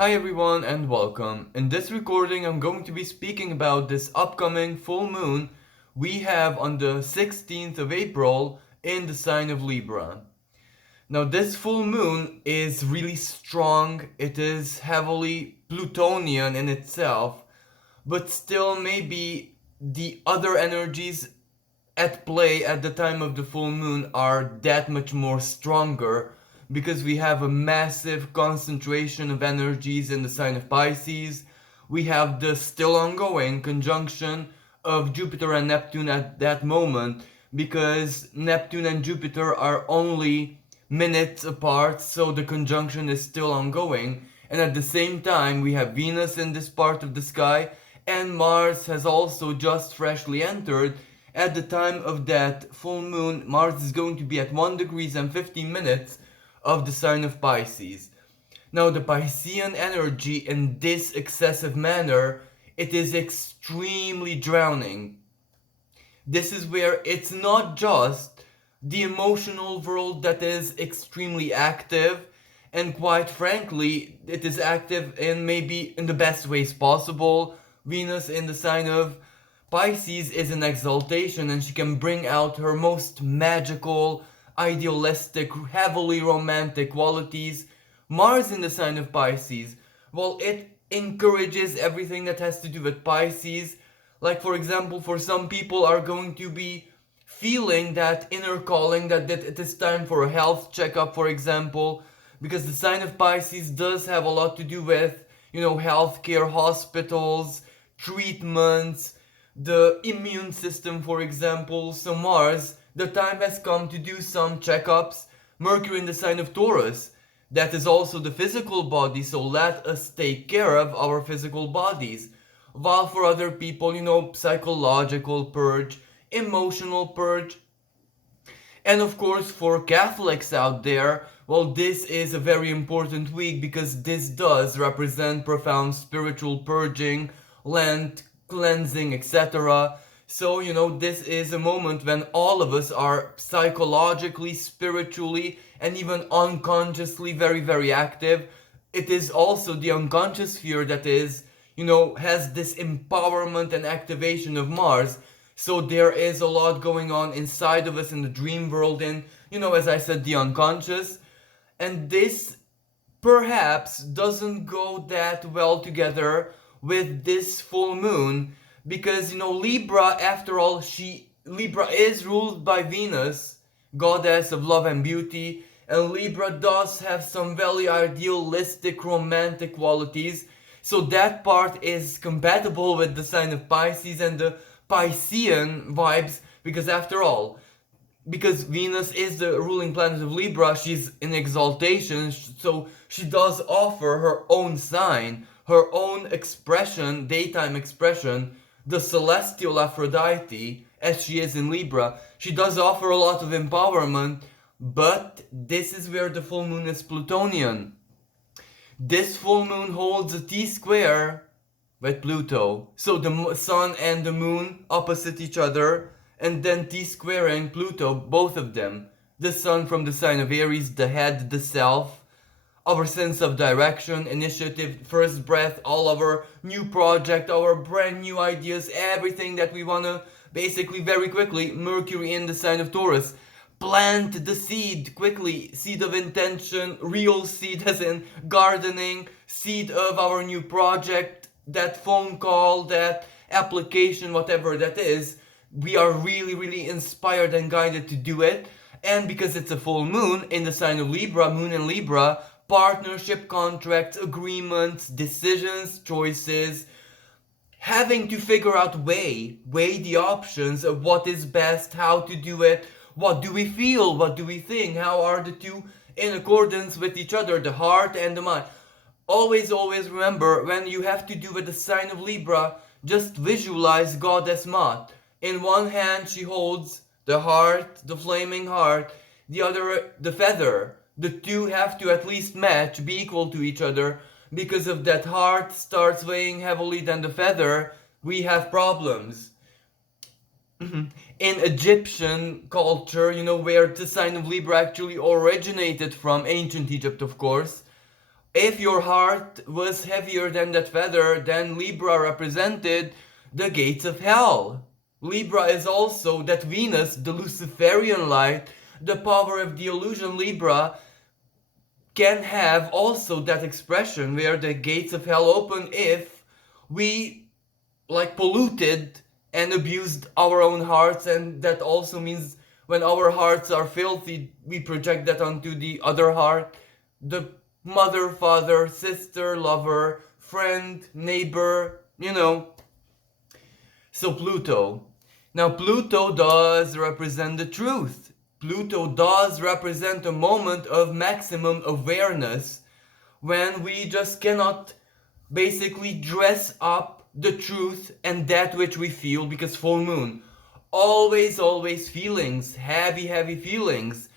Hi everyone and welcome. In this recording I'm going to be speaking about this upcoming full moon we have on the 16th of April in the sign of Libra. Now this full moon is really strong, it is heavily Plutonian in itself, but still maybe the other energies at play at the time of the full moon are that much more stronger because we have a massive concentration of energies in the sign of Pisces. We have the still ongoing conjunction of Jupiter and Neptune at that moment because Neptune and Jupiter are only minutes apart, so the conjunction is still ongoing. And at the same time, we have Venus in this part of the sky, and Mars has also just freshly entered. At the time of that full moon, Mars is going to be at 1 degrees and 15 minutes of the sign of Pisces. Now, the Piscean energy in this excessive manner, it is extremely drowning. This is where it's not just the emotional world that is extremely active, and quite frankly, it is active in maybe in the best ways possible. Venus in the sign of Pisces is an exaltation, and she can bring out her most magical, idealistic, heavily romantic qualities. Mars in the sign of Pisces, well, it encourages everything that has to do with Pisces. Like, for example, for some people are going to be feeling that inner calling that it is time for a health checkup, for example, because the sign of Pisces does have a lot to do with, healthcare, hospitals, treatments, the immune system, for example. So, Mars, the time has come to do some checkups. Mercury in the sign of Taurus, that is also the physical body, so let us take care of our physical bodies. While for other people, psychological purge, emotional purge. And of course, for Catholics out there, well, this is a very important week because this does represent profound spiritual purging, Lent, cleansing, etc. So, this is a moment when all of us are psychologically, spiritually, and even unconsciously very, very active. It is also the unconscious sphere that is, has this empowerment and activation of Mars. So there is a lot going on inside of us in the dream world, in, as I said, the unconscious. And this perhaps doesn't go that well together with this full moon because, Libra, after all, Libra is ruled by Venus, goddess of love and beauty, and Libra does have some very idealistic romantic qualities. So that part is compatible with the sign of Pisces and the Piscean vibes because after all, because Venus is the ruling planet of Libra, she's in exaltation, so she does offer her own sign, her own expression, daytime expression, the celestial Aphrodite, as she is in Libra. She does offer a lot of empowerment, but this is where the full moon is Plutonian. This full moon holds a T-square with Pluto. So the sun and the moon opposite each other, and then T-squaring Pluto, both of them. The sun from the sign of Aries, the head, the self, our sense of direction, initiative, first breath, all of our new project, our brand new ideas, everything that we wanna basically very quickly. Mercury in the sign of Taurus. Plant the seed quickly, seed of intention, real seed as in gardening, seed of our new project, that phone call, that application, whatever that is. We are really, really inspired and guided to do it. And because it's a full moon in the sign of Libra, moon in Libra, partnership, contracts, agreements, decisions, choices, having to figure out weigh the options of what is best, how to do it, what do we feel, what do we think, how are the two in accordance with each other, the heart and the mind. Always remember, when you have to do with the sign of Libra, just visualize Goddess Mat. In one hand she holds the heart, the flaming heart, the other the feather. The two have to at least match, be equal to each other, because if that heart starts weighing heavily than the feather, we have problems. In Egyptian culture, where the sign of Libra actually originated from, ancient Egypt of course, If your heart was heavier than that feather, then Libra represented the gates of hell. Libra is also that Venus, the Luciferian light, the power of the illusion. Libra can have also that expression where the gates of hell open if we like polluted and abused our own hearts, and that also means when our hearts are filthy we project that onto the other heart, the mother, father, sister, lover, friend, neighbor, so Pluto. Now, Pluto does represent the truth. Pluto does represent a moment of maximum awareness when we just cannot basically dress up the truth and that which we feel, because full moon, always feelings, heavy feelings.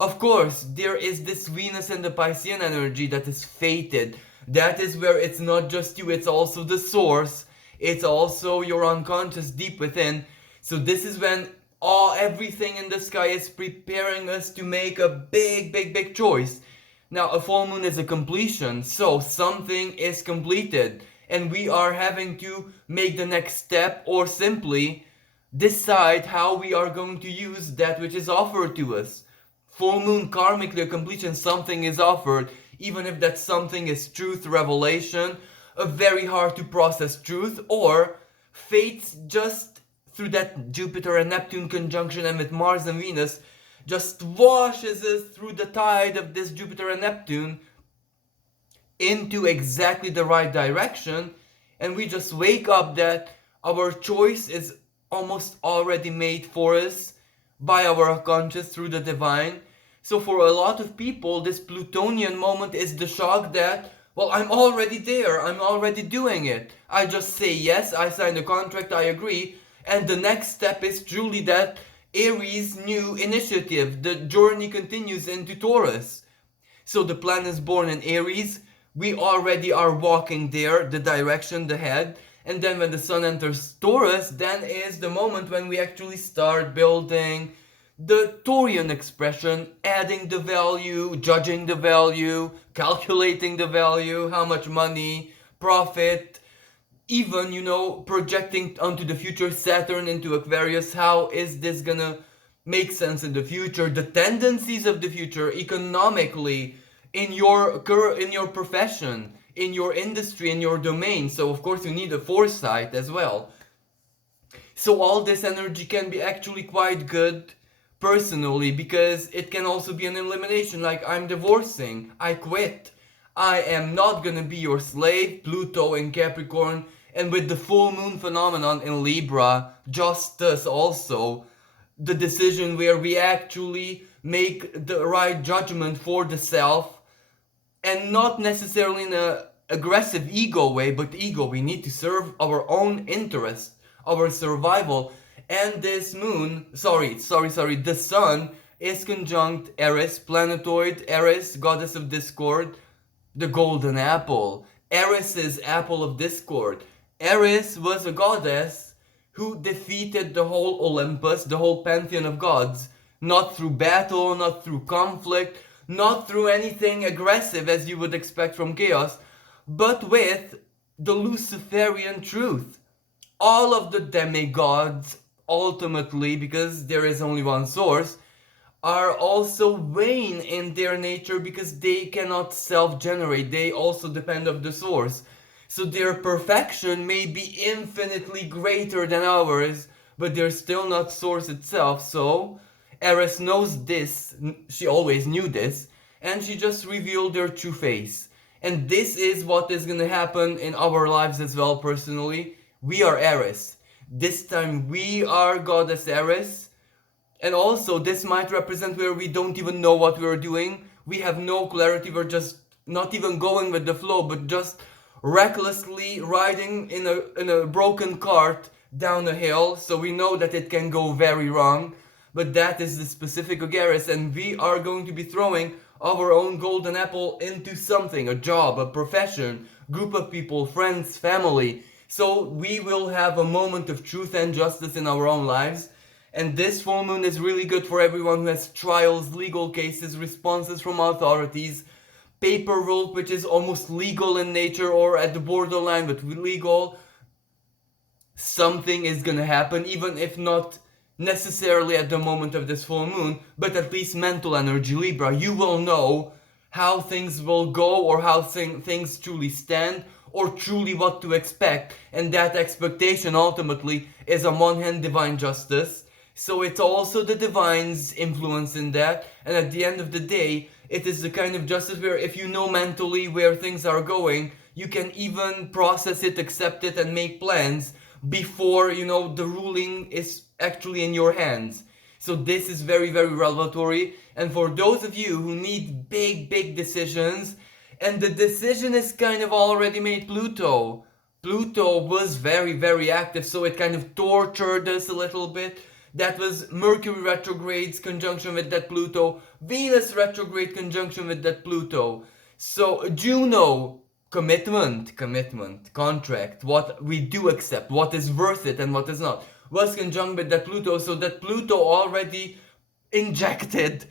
Of course, there is this Venus and the Piscean energy that is fated. That is where it's not just you, it's also the source. It's also your unconscious deep within. So this is when everything in the sky is preparing us to make a big choice. Now, a full moon is a completion, so something is completed, and we are having to make the next step or simply decide how we are going to use that which is offered to us. Full moon, karmically a completion, something is offered, even if that something is truth, revelation, a very hard to process truth, or fates just through that Jupiter and Neptune conjunction and with Mars and Venus just washes us through the tide of this Jupiter and Neptune into exactly the right direction, and we just wake up that our choice is almost already made for us by our conscious through the divine. So for a lot of people, this Plutonian moment is the shock that, well, I'm already there, I'm already doing it. I just say yes, I sign the contract, I agree, and the next step is truly that Aries new initiative. The journey continues into Taurus. So the planet is born in Aries. We already are walking there, the direction, the head. And then when the sun enters Taurus, then is the moment when we actually start building the Taurian expression, adding the value, judging the value, calculating the value, how much money, profit, even, projecting onto the future, Saturn into Aquarius. How is this gonna make sense in the future? The tendencies of the future economically, in your profession, in your industry, in your domain. So of course you need a foresight as well. So all this energy can be actually quite good personally, because it can also be an elimination, like I'm divorcing, I quit, I am not gonna be your slave. Pluto in Capricorn, and with the full moon phenomenon in Libra, justice also, the decision where we actually make the right judgment for the self, and not necessarily in a aggressive ego way, but ego, we need to serve our own interest, our survival. And this moon, the sun is conjunct Eris, planetoid Eris, goddess of discord, the golden apple. Eris is apple of discord. Eris was a goddess who defeated the whole Olympus, the whole pantheon of gods, not through battle, not through conflict, not through anything aggressive as you would expect from chaos, but with the Luciferian truth. All of the demigods, ultimately, because there is only one source, are also vain in their nature because they cannot self-generate. They also depend on the source. So their perfection may be infinitely greater than ours, but they're still not source itself. So Eris knows this, she always knew this, and she just revealed their true face. And this is what is gonna happen in our lives as well personally. We are Eris. This time we are goddess Eris. And also this might represent where we don't even know what we're doing. We have no clarity, we're just not even going with the flow, but just recklessly riding in a broken cart down a hill. So we know that it can go very wrong, but that is the specific Ogaris, and we are going to be throwing our own golden apple into something, a job, a profession, group of people, friends, family. So we will have a moment of truth and justice in our own lives. And this full moon is really good for everyone who has trials, legal cases, responses from authorities, paperwork which is almost legal in nature or at the borderline but legal, something is gonna happen, even if not necessarily at the moment of this full moon, but at least mental energy, Libra. You will know how things will go, or how things truly stand, or truly what to expect. And that expectation ultimately is on one hand divine justice. So it's also the divine's influence in that. And at the end of the day, it is the kind of justice where if you know mentally where things are going, you can even process it, accept it, and make plans before the ruling is actually in your hands. So this is very, very revelatory. And for those of you who need big decisions, and the decision is kind of already made, Pluto was very, very active, so it kind of tortured us a little bit. That was Mercury retrograde's conjunction with that Pluto, Venus retrograde conjunction with that Pluto. So Juno, commitment, contract, what we do accept, what is worth it and what is not, was conjunct with that Pluto. So that Pluto already inoculated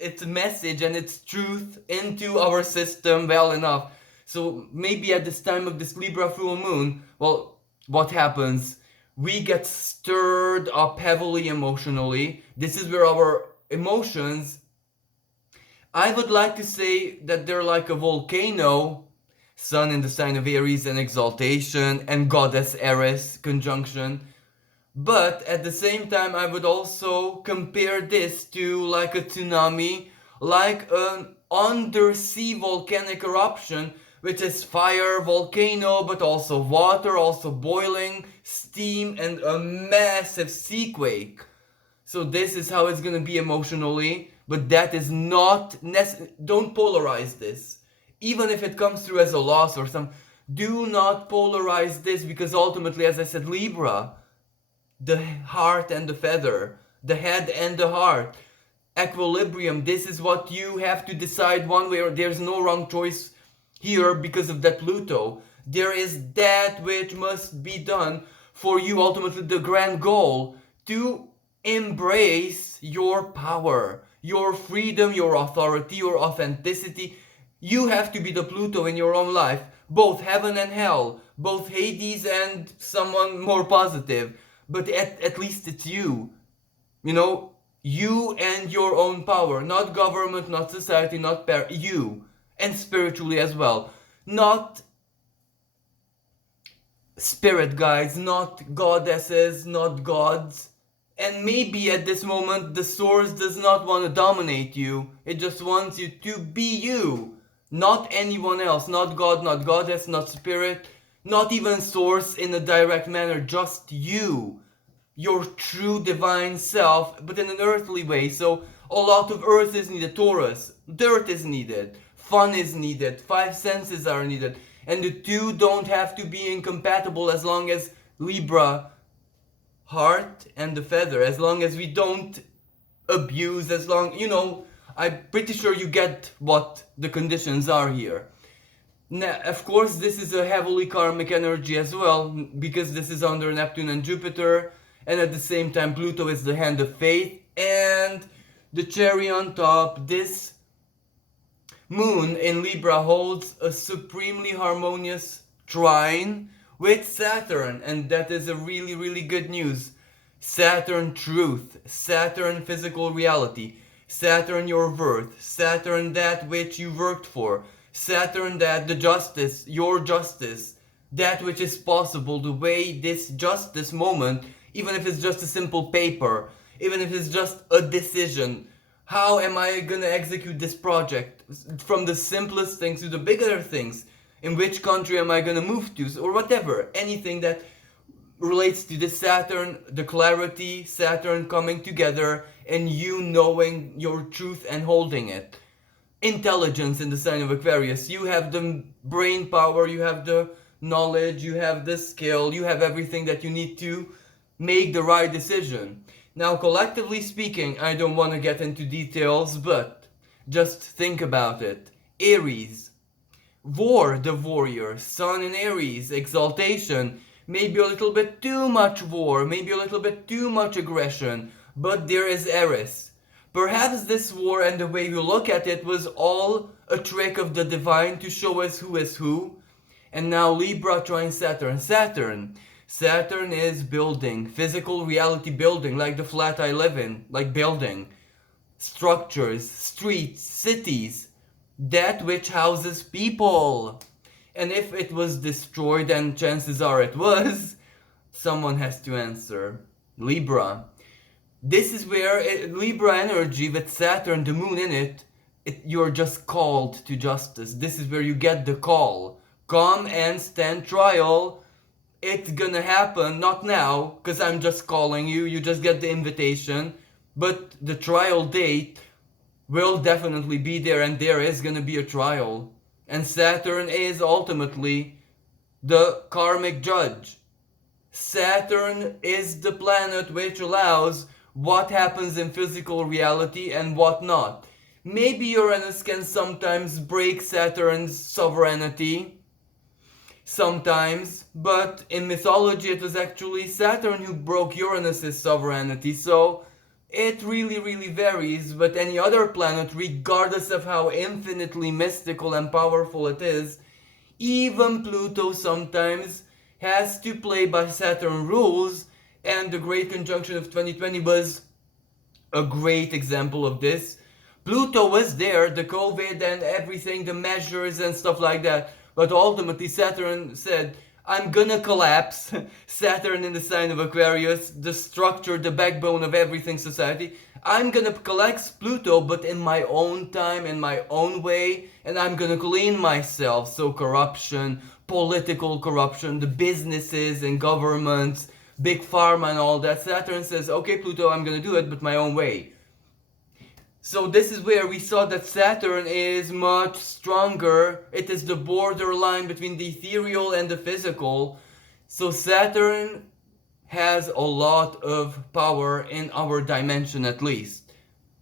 its message and its truth into our system well enough. So maybe at this time of this Libra full moon, well, what happens? We get stirred up heavily emotionally. This is where our emotions, I would like to say that they're like a volcano. Sun in the sign of Aries and exaltation, and goddess Eris conjunction. But at the same time, I would also compare this to like a tsunami, like an undersea volcanic eruption, which is fire, volcano, but also water, also boiling, steam, and a massive seaquake. So this is how it's gonna be emotionally, but that is not don't polarize this. Even if it comes through as a loss or some, do not polarize this, because ultimately, as I said, Libra, the heart and the feather, the head and the heart, equilibrium, this is what you have to decide one way, or there's no wrong choice here because of that Pluto. There is that which must be done for you, ultimately the grand goal, to embrace your power, your freedom, your authority, your authenticity. You have to be the Pluto in your own life, both heaven and hell, both Hades and someone more positive. But at least it's you. You and your own power. Not government, not society, not you. And spiritually as well. Not spirit guides, not goddesses, not gods. And maybe at this moment the source does not want to dominate you. It just wants you to be you. Not anyone else. Not God, not goddess, not spirit. Not even source in a direct manner. Just you. Your true divine self, but in an earthly way. So a lot of earth is needed, Taurus. Dirt is needed. Fun is needed. Five senses are needed. And the two don't have to be incompatible, as long as Libra, heart and the feather, as long as we don't abuse, as long, I'm pretty sure you get what the conditions are here. Now, of course, this is a heavily karmic energy as well, because this is under Neptune and Jupiter. And at the same time, Pluto is the hand of faith. And the cherry on top, this moon in Libra holds a supremely harmonious trine with Saturn. And that is a really, really good news. Saturn truth, Saturn physical reality, Saturn your worth, Saturn that which you worked for, Saturn that the justice, your justice, that which is possible, the way this justice moment, even if it's just a simple paper, even if it's just a decision. How am I gonna execute this project? From the simplest things to the bigger things. In which country am I gonna move to? Or whatever. Anything that relates to the Saturn, the clarity, Saturn coming together, and you knowing your truth and holding it. Intelligence in the sign of Aquarius. You have the brain power, you have the knowledge, you have the skill, you have everything that you need to make the right decision. Now, collectively speaking, I don't want to get into details, but just think about it. Aries, war, the warrior, Sun in Aries, exaltation, maybe a little bit too much war, maybe a little bit too much aggression, but there is Eris, Perhaps this war and the way we look at it was all a trick of the divine to show us who is who. And now Libra trying Saturn. Saturn is building, physical reality building, like the flat I live in, like building, structures, streets, cities, that which houses people. And if it was destroyed, and chances are it was, someone has to answer. Libra. This is where Libra energy with Saturn, the moon in it, you're just called to justice. This is where you get the call. Come and stand trial. It's gonna happen, not now, because I'm just calling you, you just get the invitation. But the trial date will definitely be there, and there is gonna be a trial. And Saturn is ultimately the karmic judge. Saturn is the planet which allows what happens in physical reality and what not. Maybe Uranus can sometimes break Saturn's sovereignty, sometimes, but in mythology it was actually Saturn who broke Uranus's sovereignty, so it really varies. But any other planet, regardless of how infinitely mystical and powerful it is, even Pluto sometimes has to play by Saturn rules, and the Great Conjunction of 2020 was a great example of this. Pluto was there, the COVID and everything, the measures and stuff like that, but ultimately Saturn said, I'm gonna collapse. Saturn in the sign of Aquarius, the structure, the backbone of everything society. I'm gonna collapse Pluto, but in my own time, in my own way, and I'm gonna clean myself. So corruption, political corruption, the businesses and governments, big pharma and all that. Saturn says, okay Pluto, I'm gonna do it, but my own way. So this is where we saw that Saturn is much stronger. It is the borderline between the ethereal and the physical. So Saturn has a lot of power in our dimension at least.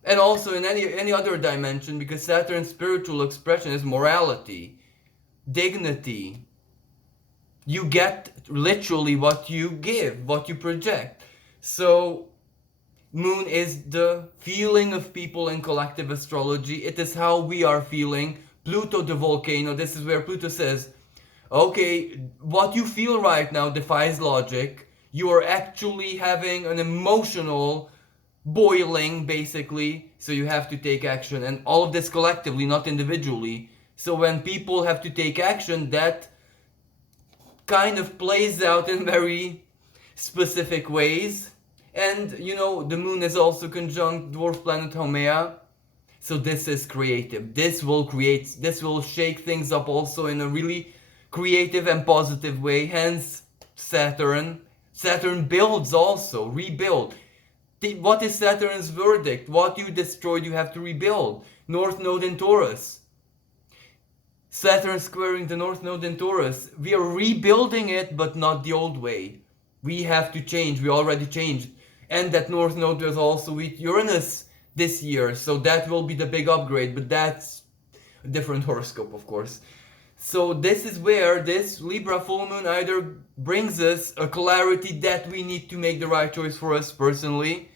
And also in any other dimension, because Saturn's spiritual expression is morality, dignity. You get literally what you give, what you project. So Moon is the feeling of people in collective astrology. It is how we are feeling. Pluto the volcano. This is where Pluto says, okay, what you feel right now defies logic. You are actually having an emotional boiling, basically. So you have to take action. And all of this collectively, not individually. So when people have to take action, that kind of plays out in very specific ways. And you know, the moon is also conjunct dwarf planet Haumea. So this is creative. This will shake things up also in a really creative and positive way. Hence Saturn. Saturn builds also, rebuild. What is Saturn's verdict? What you destroyed, you have to rebuild. North Node in Taurus. Saturn squaring the North Node in Taurus. We are rebuilding it, but not the old way. We have to change. We already changed. And that North Node was also with Uranus this year, so that will be the big upgrade, but that's a different horoscope, of course. So this is where this Libra full moon either brings us a clarity that we need to make the right choice for us personally,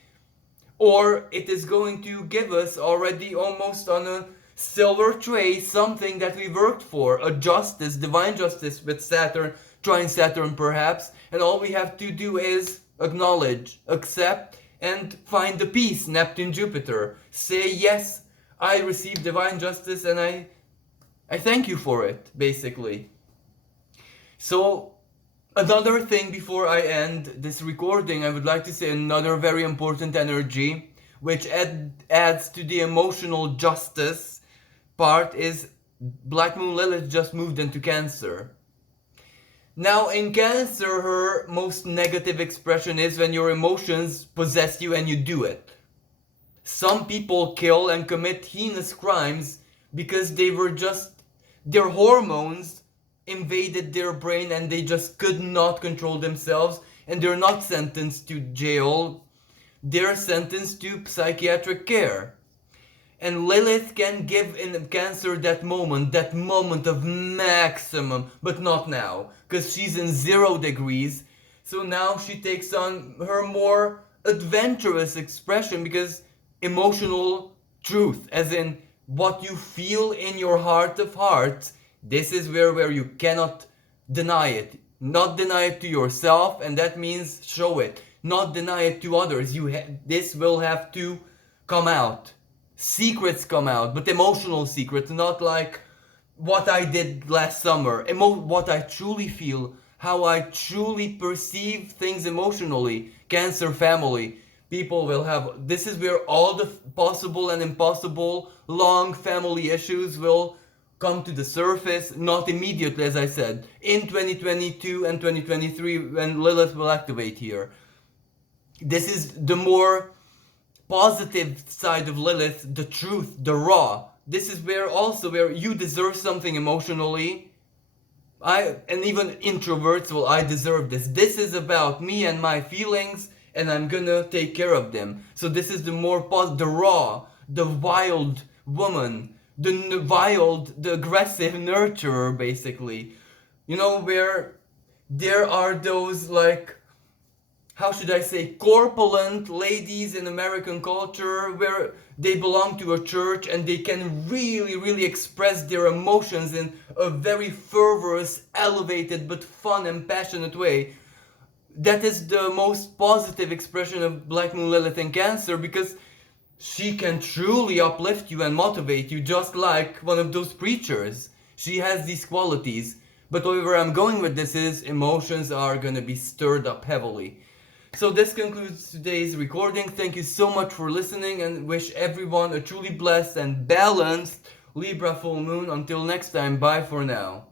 or it is going to give us already almost on a silver tray something that we worked for, a justice, divine justice with Saturn, trine Saturn perhaps, and all we have to do is acknowledge, accept, and find the peace, Neptune, Jupiter. Say, yes, I received divine justice and I thank you for it, basically. So, another thing before I end this recording, I would like to say another very important energy, which adds to the emotional justice part, is Black Moon Lilith just moved into Cancer. Now in Cancer, her most negative expression is when your emotions possess you and you do it. Some people kill and commit heinous crimes because their hormones invaded their brain and they just could not control themselves, and they're not sentenced to jail, they're sentenced to psychiatric care. And Lilith can give in Cancer that moment of maximum, but not now, because she's in 0 degrees. So now she takes on her more adventurous expression, because emotional truth, as in what you feel in your heart of hearts. This is where you cannot deny it. Not deny it to yourself, and that means show it. Not deny it to others. This will have to come out. Secrets come out, but emotional secrets, not like what I did last summer. What I truly feel, how I truly perceive things emotionally. Cancer family. People will have. This is where all the possible and impossible long family issues will come to the surface, not immediately, as I said, in 2022 and 2023 when Lilith will activate here. This is the more positive side of Lilith, the truth, the raw. This is where you deserve something emotionally. And even introverts, well, I deserve this. This is about me and my feelings, and I'm gonna take care of them. So this is the more the raw, the wild woman, the aggressive nurturer, basically. You know, where there are those, like, how should I say, corpulent ladies in American culture where they belong to a church and they can really, really express their emotions in a very fervorous, elevated, but fun and passionate way. That is the most positive expression of Black Moon Lilith in Cancer, because she can truly uplift you and motivate you, just like one of those preachers. She has these qualities. But where I'm going with this is emotions are gonna be stirred up heavily. So this concludes today's recording. Thank you so much for listening, and wish everyone a truly blessed and balanced Libra full moon. Until next time, bye for now.